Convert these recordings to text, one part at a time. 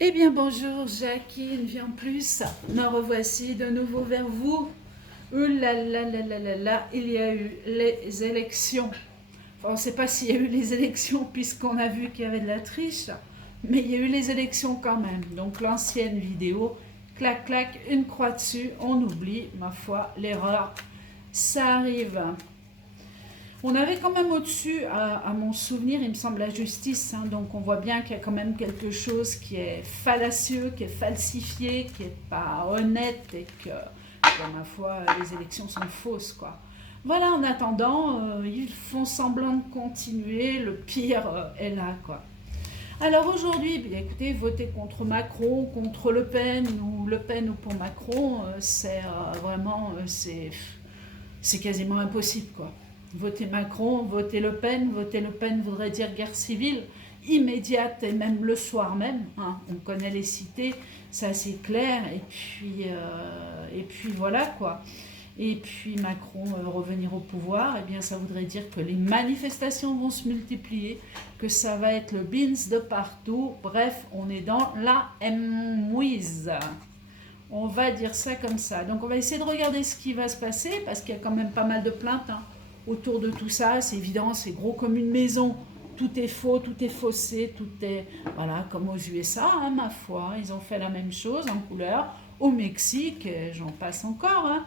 Eh bien bonjour Jackie, une vie en plus, me revoici de nouveau vers vous. Ouh là là là là là là, il y a eu les élections. Enfin, on ne sait pas s'il y a eu les élections puisqu'on a vu qu'il y avait de la triche, mais il y a eu les élections quand même. Donc l'ancienne vidéo, clac clac, une croix dessus, on oublie, ma foi, l'erreur, ça arrive. On avait quand même au-dessus, à mon souvenir, il me semble, la justice. Hein, donc on voit bien qu'il y a quand même quelque chose qui est fallacieux, qui est falsifié, qui n'est pas honnête et que, ma foi, les élections sont fausses, quoi. Voilà, en attendant, ils font semblant de continuer. Le pire est là, quoi. Alors aujourd'hui, bien, écoutez, voter contre Macron, contre Le Pen ou pour Macron, c'est vraiment, c'est quasiment impossible, quoi. Voter Macron, voter Le Pen voudrait dire guerre civile immédiate et même le soir même. Hein. On connaît les cités, c'est assez clair. Et puis voilà quoi. Et puis Macron revenir au pouvoir, eh bien ça voudrait dire que les manifestations vont se multiplier, que ça va être le beans de partout. Bref, on est dans la mouise. On va dire ça comme ça. Donc on va essayer de regarder ce qui va se passer parce qu'il y a quand même pas mal de plaintes hein, autour de tout ça. C'est évident, c'est gros comme une maison. Tout est faux, tout est faussé, tout est... Voilà, comme aux USA, hein, ma foi. Ils ont fait la même chose en couleur. Au Mexique, j'en passe encore. Hein.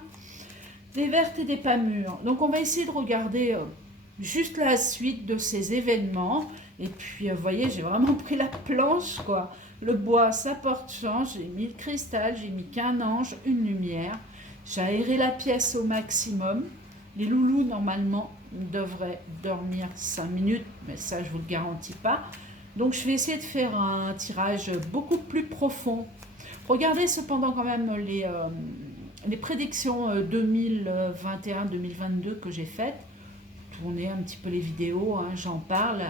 Des vertes et des pas mûres. Donc on va essayer de regarder juste la suite de ces événements. Et puis, vous voyez, j'ai vraiment pris la planche, quoi. Le bois, ça porte chance. J'ai mis le cristal, j'ai mis qu'un ange, une lumière. J'ai aéré la pièce au maximum. Les loulous, normalement, devraient dormir 5 minutes, mais ça, je vous le garantis pas. Donc, je vais essayer de faire un tirage beaucoup plus profond. Regardez cependant quand même les prédictions 2021-2022 que j'ai faites. Tournez un petit peu les vidéos, hein, j'en parle.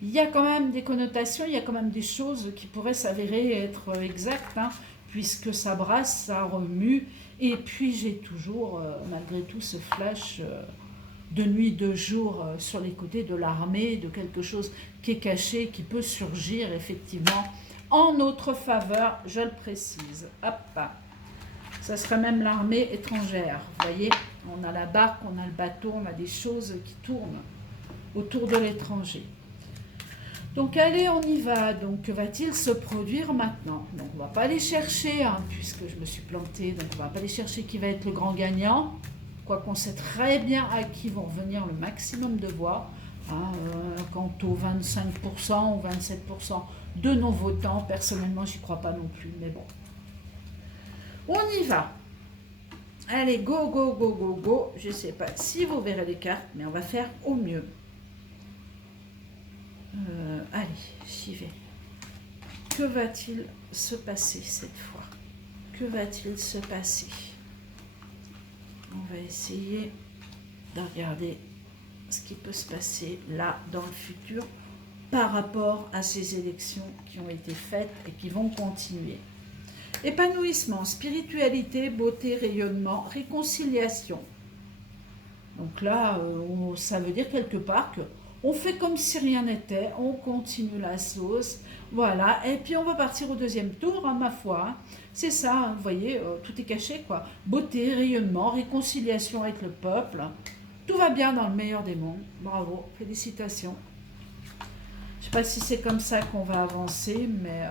Il y a quand même des connotations, il y a quand même des choses qui pourraient s'avérer être exactes, hein, puisque ça brasse, ça remue. Et puis j'ai toujours, malgré tout, ce flash de nuit, de jour sur les côtés de l'armée, de quelque chose qui est caché, qui peut surgir effectivement en notre faveur, je le précise. Hop, ça serait même l'armée étrangère. Vous voyez, on a la barque, on a le bateau, on a des choses qui tournent autour de l'étranger. Donc allez, on y va. Donc que va-t-il se produire maintenant? Donc on va pas aller chercher, hein, puisque je me suis plantée, donc on va pas aller chercher qui va être le grand gagnant. Quoiqu'on sait très bien à qui vont venir le maximum de voix. Hein, quant aux 25% ou 27% de non-votants, personnellement, j'y crois pas non plus. Mais bon, on y va. Allez, go, go, go, go, go. Je ne sais pas si vous verrez les cartes, mais on va faire au mieux. Allez, j'y vais. Que va-t-il se passer cette fois? Que va-t-il se passer? On va essayer de regarder ce qui peut se passer là, dans le futur, par rapport à ces élections qui ont été faites et qui vont continuer. Épanouissement, spiritualité, beauté, rayonnement, réconciliation. Donc là, ça veut dire quelque part que on fait comme si rien n'était, on continue la sauce, voilà, et puis on va partir au deuxième tour, hein, ma foi. Hein. C'est ça, hein, vous voyez, tout est caché, quoi. Beauté, rayonnement, réconciliation avec le peuple, tout va bien dans le meilleur des mondes. Bravo, félicitations. Je ne sais pas si c'est comme ça qu'on va avancer, mais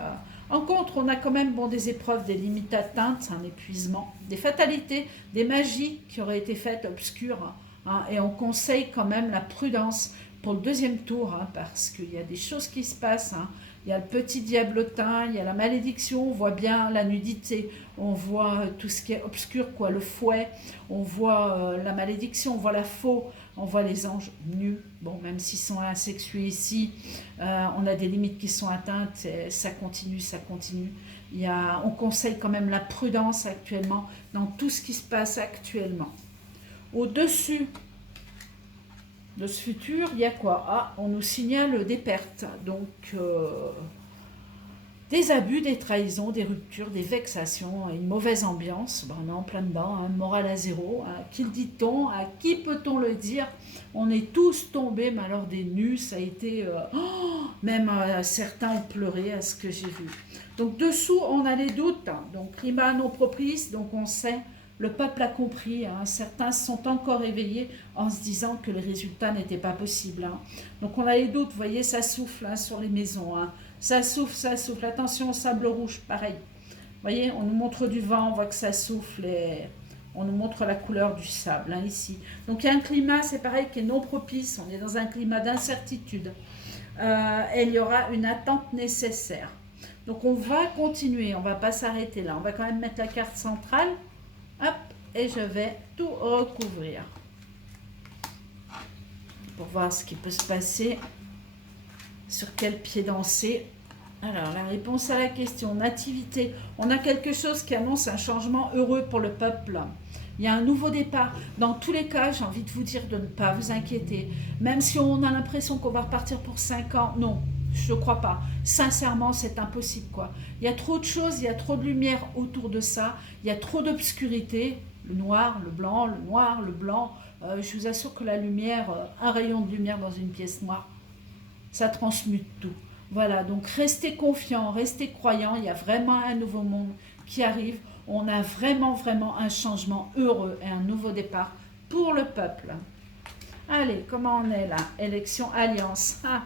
en contre, on a quand même bon, des épreuves, des limites atteintes, un épuisement, des fatalités, des magies qui auraient été faites obscures. Hein, et on conseille quand même la prudence pour le deuxième tour, hein, parce qu'il y a des choses qui se passent. Hein. Il y a le petit diablotin, il y a la malédiction, on voit bien la nudité, on voit tout ce qui est obscur, quoi, le fouet, on voit la malédiction, on voit la faux, on voit les anges nus. Bon, même s'ils sont asexués ici, on a des limites qui sont atteintes, ça continue, ça continue. On conseille quand même la prudence actuellement dans tout ce qui se passe actuellement. Au-dessus de ce futur, il y a quoi? Ah, on nous signale des pertes. Donc, Des abus, des trahisons, des ruptures, des vexations, une mauvaise ambiance, ben on est en plein dedans, hein, morale à zéro. Hein. Qui le dit-on? À qui peut-on le dire? On est tous tombés, mais alors des nus, ça a été... même certains ont pleuré à ce que j'ai vu. Donc dessous, on a les doutes. Hein. Donc climat non propice, donc on sait, le peuple a compris. Hein. Certains se sont encore éveillés en se disant que les résultats n'étaient pas possibles. Hein. Donc on a les doutes, vous voyez, ça souffle hein, sur les maisons. Hein. Ça souffle, ça souffle. Attention, sable rouge, pareil. Vous voyez, on nous montre du vent, on voit que ça souffle et on nous montre la couleur du sable hein, ici. Donc il y a un climat, c'est pareil, qui est non propice. On est dans un climat d'incertitude. Et il y aura une attente nécessaire. Donc on va continuer, on ne va pas s'arrêter là. On va quand même mettre la carte centrale. Hop, et je vais tout recouvrir. Pour voir ce qui peut se passer. Sur quel pied danser? Alors, la réponse à la question, nativité. On a quelque chose qui annonce un changement heureux pour le peuple. Il y a un nouveau départ. Dans tous les cas, j'ai envie de vous dire de ne pas vous inquiéter. Même si on a l'impression qu'on va repartir pour 5 ans, non, je ne crois pas. Sincèrement, c'est impossible, quoi. Il y a trop de choses, il y a trop de lumière autour de ça. Il y a trop d'obscurité. Le noir, le blanc, le noir, le blanc. Je vous assure que la lumière, un rayon de lumière dans une pièce noire, ça transmute tout. Voilà, donc restez confiants, restez croyants, il y a vraiment un nouveau monde qui arrive. On a vraiment, vraiment un changement heureux et un nouveau départ pour le peuple. Allez, comment on est là? Élection, alliance. Ah,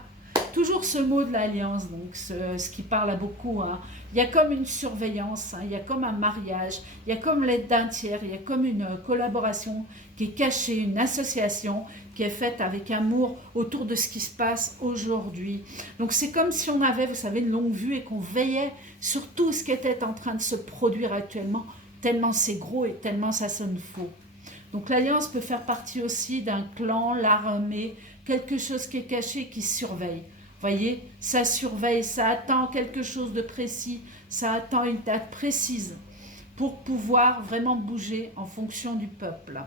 toujours ce mot de l'alliance, donc ce qui parle à beaucoup. Hein. Il y a comme une surveillance, hein, il y a comme un mariage, il y a comme l'aide d'un tiers, il y a comme une collaboration qui est cachée, une association qui est faite avec amour autour de ce qui se passe aujourd'hui. Donc c'est comme si on avait, vous savez, une longue vue et qu'on veillait sur tout ce qui était en train de se produire actuellement, tellement c'est gros et tellement ça sonne faux. Donc l'alliance peut faire partie aussi d'un clan, l'armée, quelque chose qui est caché, qui surveille. Vous voyez, ça surveille, ça attend quelque chose de précis, ça attend une date précise pour pouvoir vraiment bouger en fonction du peuple.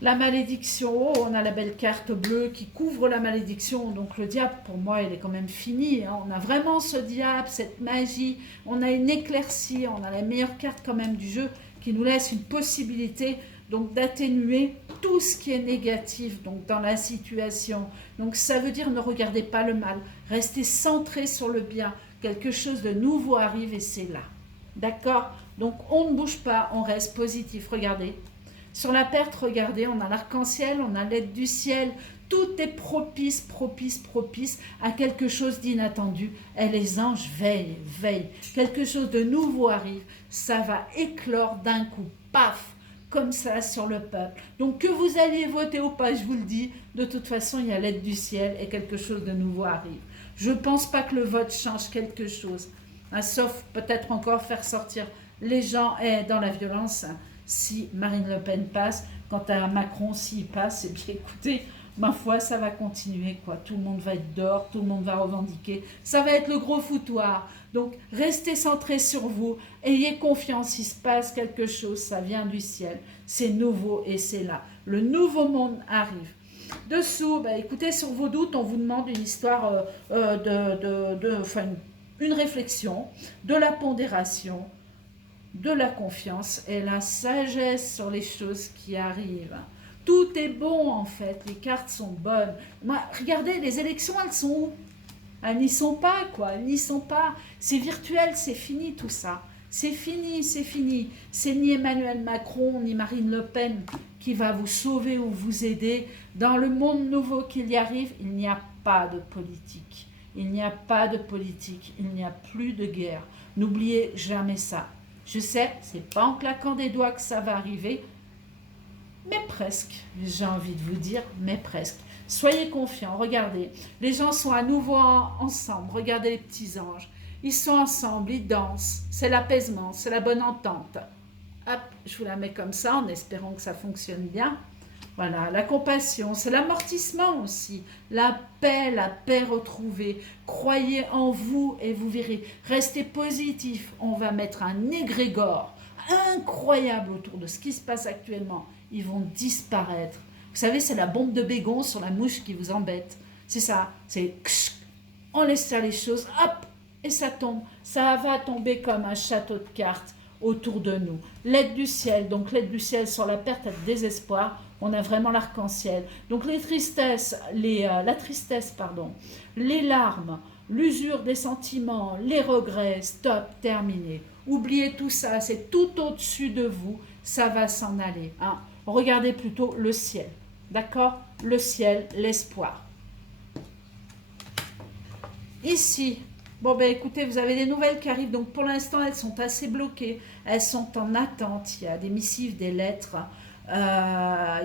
La malédiction, oh, on a la belle carte bleue qui couvre la malédiction, donc le diable pour moi il est quand même fini, hein. On a vraiment ce diable, cette magie, on a une éclaircie, on a la meilleure carte quand même du jeu qui nous laisse une possibilité donc d'atténuer tout ce qui est négatif donc dans la situation. Donc ça veut dire ne regardez pas le mal, restez centré sur le bien, quelque chose de nouveau arrive et c'est là. D'accord? Donc on ne bouge pas, on reste positif, regardez. Sur la perte, regardez, on a l'arc-en-ciel, on a l'aide du ciel. Tout est propice, propice, propice à quelque chose d'inattendu. Et les anges veillent, veillent. Quelque chose de nouveau arrive. Ça va éclore d'un coup, paf, comme ça sur le peuple. Donc que vous alliez voter ou pas, je vous le dis, de toute façon, il y a l'aide du ciel et quelque chose de nouveau arrive. Je ne pense pas que le vote change quelque chose. Hein, sauf peut-être encore faire sortir les gens dans la violence. Si Marine Le Pen passe, quant à Macron, s'il passe, eh bien écoutez, ma foi, ça va continuer, quoi. Tout le monde va être dehors, tout le monde va revendiquer. Ça va être le gros foutoir. Donc, restez centrés sur vous. Ayez confiance, il se passe quelque chose, ça vient du ciel. C'est nouveau et c'est là. Le nouveau monde arrive. Dessous, bah, écoutez, sur vos doutes, on vous demande une histoire une réflexion, de la pondération, de la confiance et la sagesse sur les choses qui arrivent. Tout est bon en fait, les cartes sont bonnes. Moi, regardez, les élections, elles sont où? Elles n'y sont pas, quoi, elles n'y sont pas. C'est virtuel, c'est fini tout ça. C'est fini, c'est fini. C'est ni Emmanuel Macron, ni Marine Le Pen qui va vous sauver ou vous aider. Dans le monde nouveau qu'il y arrive, il n'y a pas de politique. Il n'y a pas de politique, il n'y a plus de guerre. N'oubliez jamais ça. Je sais, c'est pas en claquant des doigts que ça va arriver, mais presque, j'ai envie de vous dire, mais presque. Soyez confiants, regardez, les gens sont à nouveau ensemble, regardez les petits anges, ils sont ensemble, ils dansent, c'est l'apaisement, c'est la bonne entente. Hop, je vous la mets comme ça en espérant que ça fonctionne bien. Voilà, la compassion, c'est l'amortissement aussi, la paix retrouvée. Croyez en vous et vous verrez. Restez positif, on va mettre un égrégore incroyable autour de ce qui se passe actuellement. Ils vont disparaître. Vous savez, c'est la bombe de bégon sur la mouche qui vous embête. C'est ça, c'est on laisse faire les choses, hop, et ça tombe. Ça va tomber comme un château de cartes autour de nous. L'aide du ciel, donc l'aide du ciel sur la perte et le désespoir, on a vraiment l'arc-en-ciel. Donc les tristesses, la tristesse, pardon, les larmes, l'usure des sentiments, les regrets, stop, terminé. Oubliez tout ça, c'est tout au-dessus de vous, ça va s'en aller. Hein. Regardez plutôt le ciel, d'accord? Le ciel, l'espoir. Ici, bon ben écoutez, vous avez des nouvelles qui arrivent, donc pour l'instant elles sont assez bloquées, elles sont en attente, il y a des missives, des lettres, il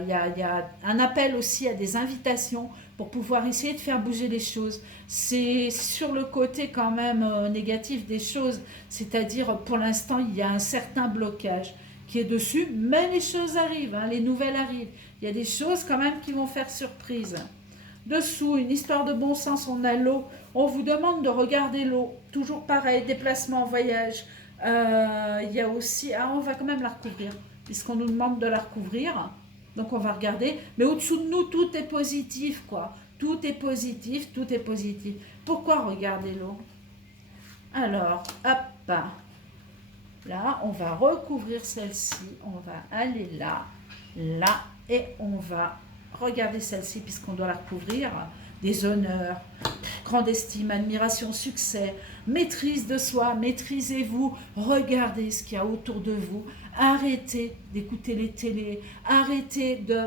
y a un appel aussi à des invitations pour pouvoir essayer de faire bouger les choses. C'est sur le côté quand même négatif des choses, c'est-à-dire pour l'instant il y a un certain blocage qui est dessus, mais les choses arrivent, hein, les nouvelles arrivent, il y a des choses quand même qui vont faire surprise. Dessous, une histoire de bon sens, on a l'eau. On vous demande de regarder l'eau. Toujours pareil, déplacement, voyage. Il y a aussi... Ah, on va quand même la recouvrir, puisqu'on nous demande de la recouvrir. Donc on va regarder. Mais au-dessous de nous, tout est positif, quoi. Tout est positif, tout est positif. Pourquoi regarder l'eau? Alors, hop. Là, on va recouvrir celle-ci. On va aller là, là. Et on va regarder celle-ci puisqu'on doit la recouvrir. Des honneurs, grande estime, admiration, succès, maîtrise de soi, maîtrisez-vous, regardez ce qu'il y a autour de vous, arrêtez d'écouter les télés, arrêtez de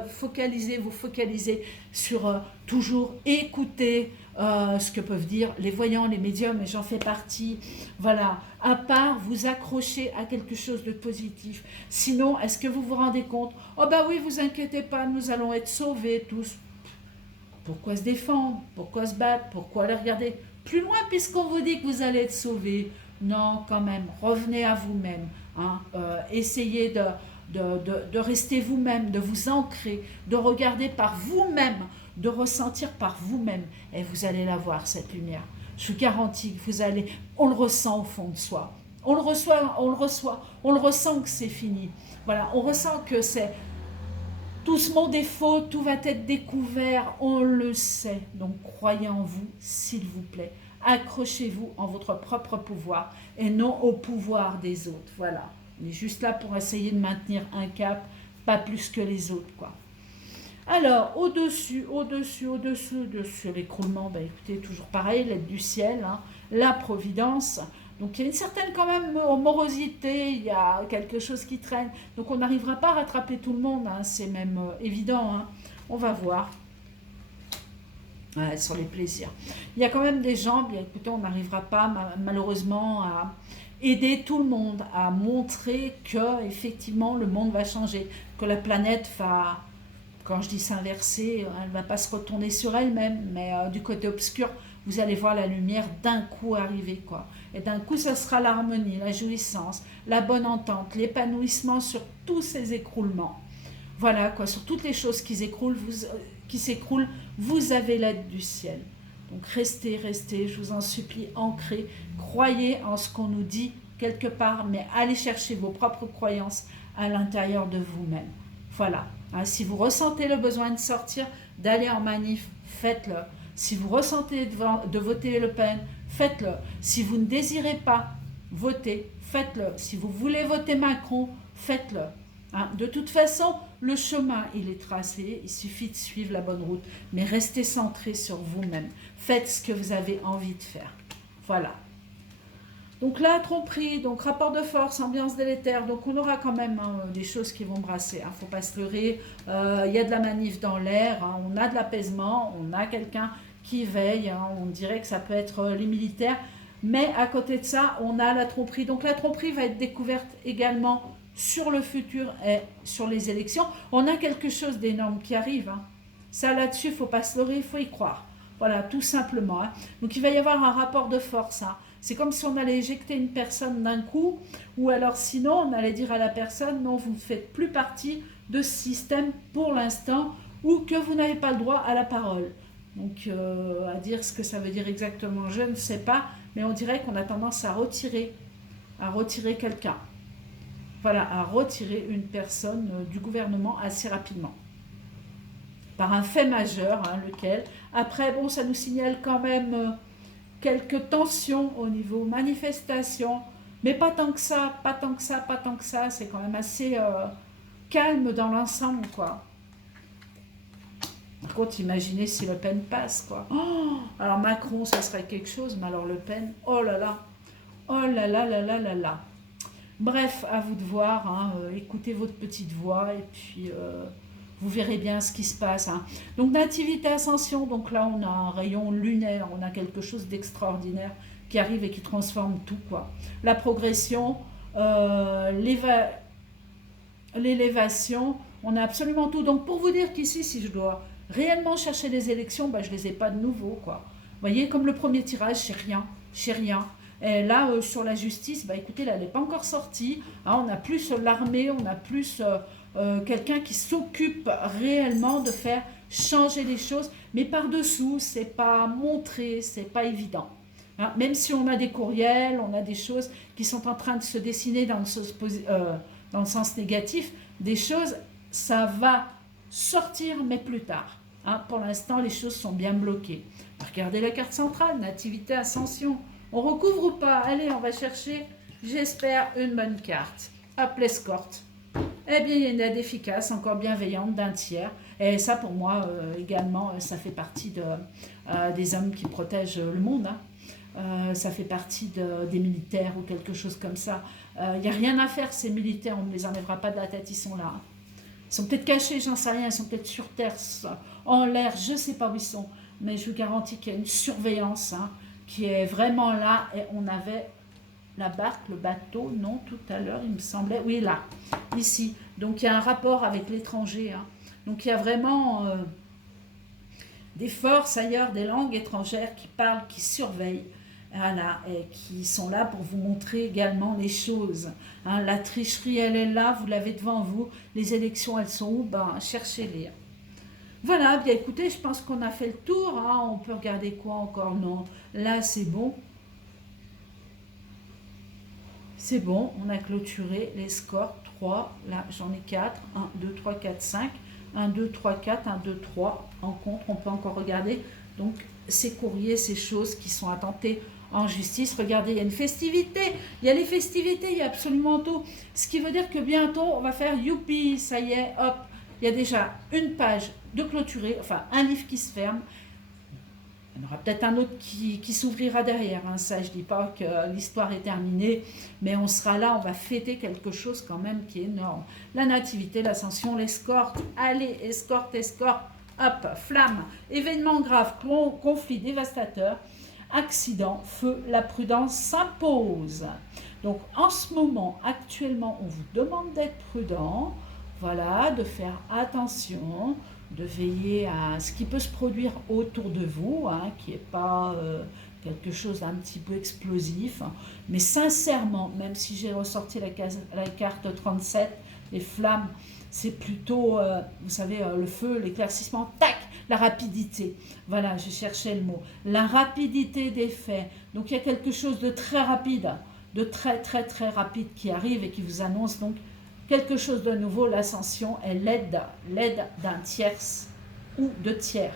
vous focaliser sur toujours écouter ce que peuvent dire les voyants, les médiums, et j'en fais partie. Voilà, à part vous accrocher à quelque chose de positif. Sinon, est-ce que vous vous rendez compte? Oh bah oui, vous inquiétez pas, nous allons être sauvés tous. Pourquoi se défendre? Pourquoi se battre? Pourquoi aller regarder plus loin puisqu'on vous dit que vous allez être sauvés? Non, quand même, revenez à vous-même. Hein, essayez de rester vous-même, de vous ancrer, de regarder par vous-même, de ressentir par vous-même. Et vous allez la voir, cette lumière. Je vous garantis que vous allez... On le ressent au fond de soi. On le ressent que c'est fini. Voilà, on ressent que c'est... Tout ce monde est faux, tout va être découvert, on le sait. Donc croyez en vous, s'il vous plaît. Accrochez-vous en votre propre pouvoir et non au pouvoir des autres. Voilà. On est juste là pour essayer de maintenir un cap, pas plus que les autres, quoi. Alors, au-dessus de l'écroulement, bah, écoutez, toujours pareil, l'aide du ciel, hein, la providence. Donc il y a une certaine quand même morosité, il y a quelque chose qui traîne. Donc on n'arrivera pas à rattraper tout le monde, hein, c'est même évident. Hein. On va voir. Ouais, sur les plaisirs. Il y a quand même des gens, bien écoutez, on n'arrivera pas malheureusement à aider tout le monde, à montrer que effectivement le monde va changer, que la planète va, quand je dis s'inverser, elle ne va pas se retourner sur elle-même, mais du côté obscur, vous allez voir la lumière d'un coup arriver, quoi. Et d'un coup, ça sera l'harmonie, la jouissance, la bonne entente, l'épanouissement sur tous ces écroulements. Voilà, quoi, sur toutes les choses qui s'écroulent, vous avez l'aide du ciel. Donc restez, je vous en supplie, ancrez, croyez en ce qu'on nous dit quelque part, mais allez chercher vos propres croyances à l'intérieur de vous-même. Voilà. Hein, si vous ressentez le besoin de sortir, d'aller en manif, faites-le. Si vous ressentez de voter Le Pen, faites-le. Si vous ne désirez pas voter, faites-le. Si vous voulez voter Macron, faites-le. Hein, de toute façon, le chemin, il est tracé. Il suffit de suivre la bonne route. Mais restez centré sur vous-même. Faites ce que vous avez envie de faire. Voilà. Donc là, tromperie, donc rapport de force, ambiance délétère, donc on aura quand même des choses qui vont brasser, hein, faut pas se leurrer, il y a de la manif dans l'air, hein, on a de l'apaisement, on a quelqu'un qui veille, hein, on dirait que ça peut être les militaires, mais à côté de ça, on a la tromperie, donc la tromperie va être découverte également sur le futur et sur les élections, on a quelque chose d'énorme qui arrive, hein. Ça là-dessus, il ne faut pas se leurrer, il faut y croire, voilà, tout simplement, hein. Donc il va y avoir un rapport de force, hein. C'est comme si on allait éjecter une personne d'un coup, ou alors sinon on allait dire à la personne non, vous ne faites plus partie de ce système pour l'instant, ou que vous n'avez pas le droit à la parole. Donc à dire ce que ça veut dire exactement, je ne sais pas, mais on dirait qu'on a tendance à retirer quelqu'un. Voilà, à retirer une personne du gouvernement assez rapidement. Par un fait majeur, hein, lequel. Après, bon, ça nous signale quand même... quelques tensions au niveau manifestation, mais pas tant que ça, pas tant que ça, pas tant que ça, c'est quand même assez calme dans l'ensemble, quoi. Par contre, imaginez si Le Pen passe, quoi. Oh, alors Macron, ça serait quelque chose, mais alors Le Pen, oh là là, oh là là là là là là. Bref, à vous de voir, hein, écoutez votre petite voix et puis vous verrez bien ce qui se passe. Hein. Donc Nativité Ascension, donc là on a un rayon lunaire, on a quelque chose d'extraordinaire qui arrive et qui transforme tout, quoi. La progression, l'élévation, on a absolument tout. Donc pour vous dire qu'ici, si je dois réellement chercher les élections, bah, je ne les ai pas de nouveau, quoi. Vous voyez, comme le premier tirage, c'est rien, c'est rien. Et là, sur la justice, bah, écoutez, là, elle n'est pas encore sortie. Hein, on a plus l'armée, on a plus quelqu'un qui s'occupe réellement de faire changer les choses. Mais par-dessous, c'est pas montré, c'est pas évident. Hein, même si on a des courriels, on a des choses qui sont en train de se dessiner dans le sens négatif, des choses, ça va sortir, mais plus tard. Hein, pour l'instant, les choses sont bien bloquées. Regardez la carte centrale, Nativité Ascension. On recouvre ou pas? Allez, on va chercher, j'espère, une bonne carte. Hop, l'escorte. Eh bien, il y a une aide efficace, encore bienveillante, d'un tiers. Et ça, pour moi, également, ça fait partie des hommes qui protègent le monde. Hein. Ça fait partie des militaires ou quelque chose comme ça. Il n'y a rien à faire, ces militaires, on ne les enlèvera pas de la tête, ils sont là. Ils sont peut-être cachés, j'en sais rien, ils sont peut-être sur terre, en l'air, je ne sais pas où ils sont. Mais je vous garantis qu'il y a une surveillance, hein, qui est vraiment là. Et on avait la barque, le bateau, non, tout à l'heure, il me semblait, oui, là, ici. Donc, il y a un rapport avec l'étranger. Hein. Donc, il y a vraiment des forces ailleurs, des langues étrangères qui parlent, qui surveillent, voilà, et qui sont là pour vous montrer également les choses. Hein. La tricherie, elle est là, vous l'avez devant vous. Les élections, elles sont où? Ben, cherchez-les. Voilà, bien écoutez, je pense qu'on a fait le tour. Hein. On peut regarder quoi encore? Non, là, c'est bon. C'est bon, on a clôturé les scores. 3, là j'en ai 4, 1, 2, 3, 4, 5, 1, 2, 3, 4, 1, 2, 3, en contre, on peut encore regarder. Donc ces courriers, ces choses qui sont attentées en justice, regardez, il y a une festivité, il y a les festivités, il y a absolument tout. Ce qui veut dire que bientôt, on va faire youpi, ça y est, hop, il y a déjà une page de clôturée, enfin un livre qui se ferme. Il y en aura peut-être un autre qui s'ouvrira derrière. Hein. Ça, je ne dis pas que l'histoire est terminée, mais on sera là, on va fêter quelque chose quand même qui est énorme. La nativité, l'ascension, l'escorte. Allez, escorte, escorte. Hop, flamme, événement grave, conflit dévastateur, accident, feu, la prudence s'impose. Donc en ce moment, actuellement, on vous demande d'être prudent, voilà, de faire attention, de veiller à ce qui peut se produire autour de vous, hein, qui n'est pas quelque chose d'un petit peu explosif. Mais sincèrement, même si j'ai ressorti la carte 37, les flammes, c'est plutôt, vous savez, le feu, l'éclaircissement, tac, la rapidité. Voilà, je cherchais le mot. La rapidité des faits. Donc il y a quelque chose de très rapide, de très très très rapide qui arrive et qui vous annonce donc quelque chose de nouveau. L'ascension est l'aide d'un tierce ou de tiers.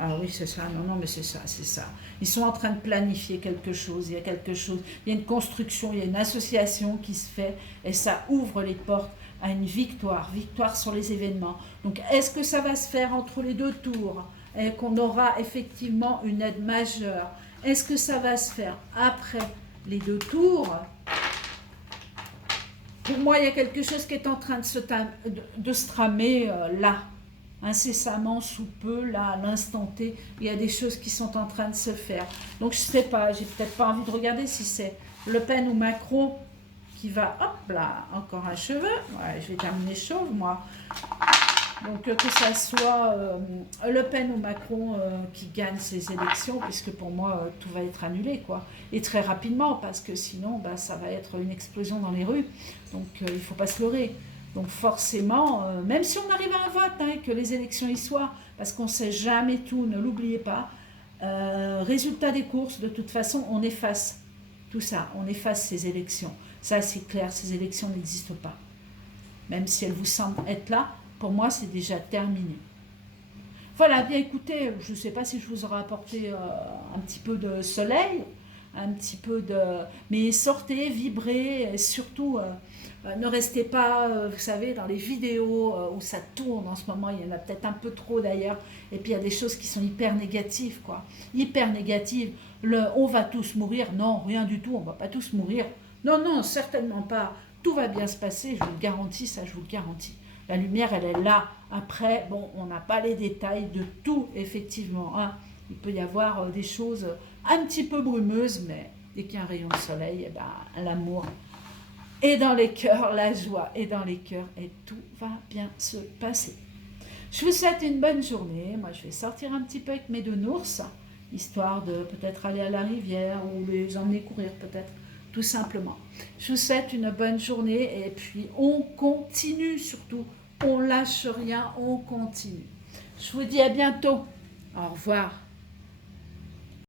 Ah oui, c'est ça, non, mais c'est ça, c'est ça. Ils sont en train de planifier quelque chose, il y a quelque chose, il y a une construction, il y a une association qui se fait et ça ouvre les portes à une victoire sur les événements. Donc, est-ce que ça va se faire entre les deux tours et qu'on aura effectivement une aide majeure? Est-ce que ça va se faire après les deux tours? Pour moi, il y a quelque chose qui est en train de se tramer là, incessamment, sous peu, là, à l'instant T. Il y a des choses qui sont en train de se faire. Donc, je ne sais pas, j'ai peut-être pas envie de regarder si c'est Le Pen ou Macron qui va, hop là, encore un cheveu. Ouais, je vais terminer chauve, moi. Donc, que ça soit Le Pen ou Macron qui gagne ces élections, puisque pour moi, tout va être annulé, quoi. Et très rapidement, parce que sinon, bah, ça va être une explosion dans les rues. Donc, il ne faut pas se leurrer. Donc, forcément, même si on arrive à un vote, hein, que les élections y soient, parce qu'on ne sait jamais tout, ne l'oubliez pas, résultat des courses, de toute façon, on efface tout ça. On efface ces élections. Ça, c'est clair, ces élections n'existent pas. Même si elles vous semblent être là, pour moi, c'est déjà terminé. Voilà, bien écoutez, je ne sais pas si je vous aurai apporté un petit peu de soleil, un petit peu de... Mais sortez, vibrez, et surtout, ne restez pas, vous savez, dans les vidéos où ça tourne en ce moment, il y en a peut-être un peu trop d'ailleurs, et puis il y a des choses qui sont hyper négatives, quoi. Hyper négatives. On va tous mourir, non, rien du tout, on va pas tous mourir. Non, non, certainement pas. Tout va bien se passer, je vous le garantis, ça je vous le garantis. La lumière, elle est là. Après, bon, on n'a pas les détails de tout, effectivement, hein. Il peut y avoir des choses un petit peu brumeuses, mais dès qu'il y a un rayon de soleil, eh ben, l'amour est dans les cœurs, la joie est dans les cœurs, et tout va bien se passer. Je vous souhaite une bonne journée. Moi, je vais sortir un petit peu avec mes deux nours, histoire de peut-être aller à la rivière ou les emmener courir peut-être, tout simplement. Je vous souhaite une bonne journée et puis on continue surtout. On lâche rien, on continue. Je vous dis à bientôt. Au revoir.